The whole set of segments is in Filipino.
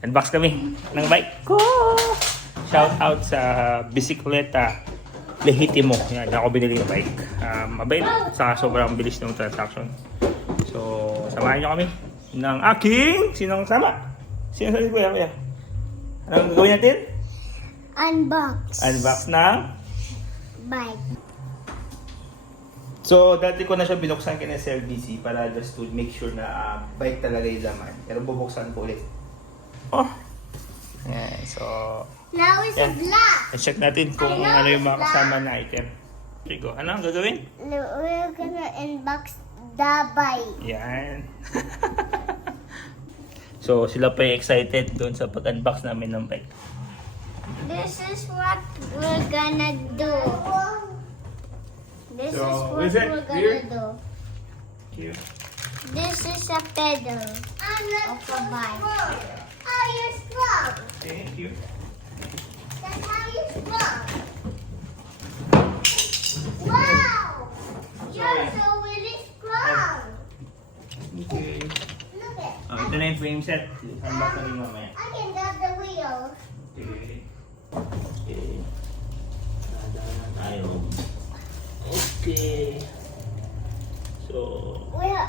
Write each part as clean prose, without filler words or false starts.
Unbox kami ng bike ko. Shout out sa Bicicleta Legitimo. Yan, ako binili ng bike. Mabait, saka sobrang bilis ng transaction. So, samahan nyo kami ng aking... Sinong sama? Sino sa kuya? Anong gagawin natin? Unbox ng bike. So, dati ko na siya binuksan kina SLBC para just to make sure na bike talaga yung laman. Pero bubuksan ko ulit. Oh! Ayan, so... Now it's Yan. black. check natin kung ano yung mga kasama na item. Okay, go. Ano ang gagawin? We're gonna unbox the bike. Yan. So, sila pa yung excited doon sa pag-unbox namin ng bike. This is what we're gonna do. This So, is what is it we're gonna weird? do. Cute. This is a pedal of a bike. Oh, you're strong. Thank you. That's how you're strong. Wow! You're so really strong. Okay. Look at. Ito na yung frame set. Unbox na rin mamaya. I can grab the wheel. Okay. Okay. Dadaan na tayo. Okay. So, Well,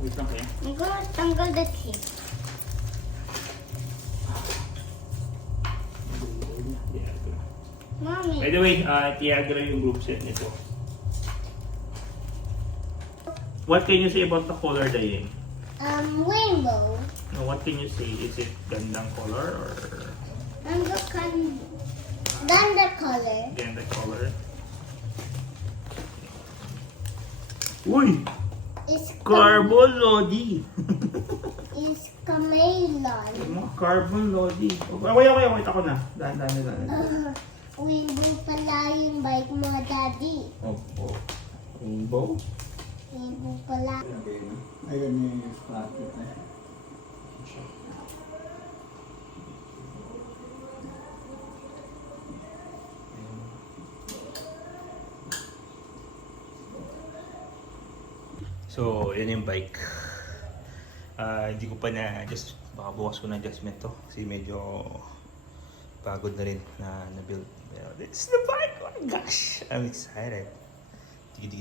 wait lang kaya. I'm gonna tanggal the tape. Mommy. By the way, Tiagra yung group set nito. What can you say about the color dyeing? Rainbow. No, what can you say? Is it gandang color or And the then the color ganda color? Uy! is Carbon Lodi! is chameleon. Carbon Lodi. Wait ako na. Dahan. Rainbow pala yung bike mo, Daddy. Oh. Rainbow? Rainbow pala. Ayun yung spotted na. So, yan yung bike. Hindi ko pa na-adjust. Baka bukas ko na-adjustment to. Kasi medyo pagod na rin na build. Pero this is the bike! Oh my gosh! I'm excited. Dig.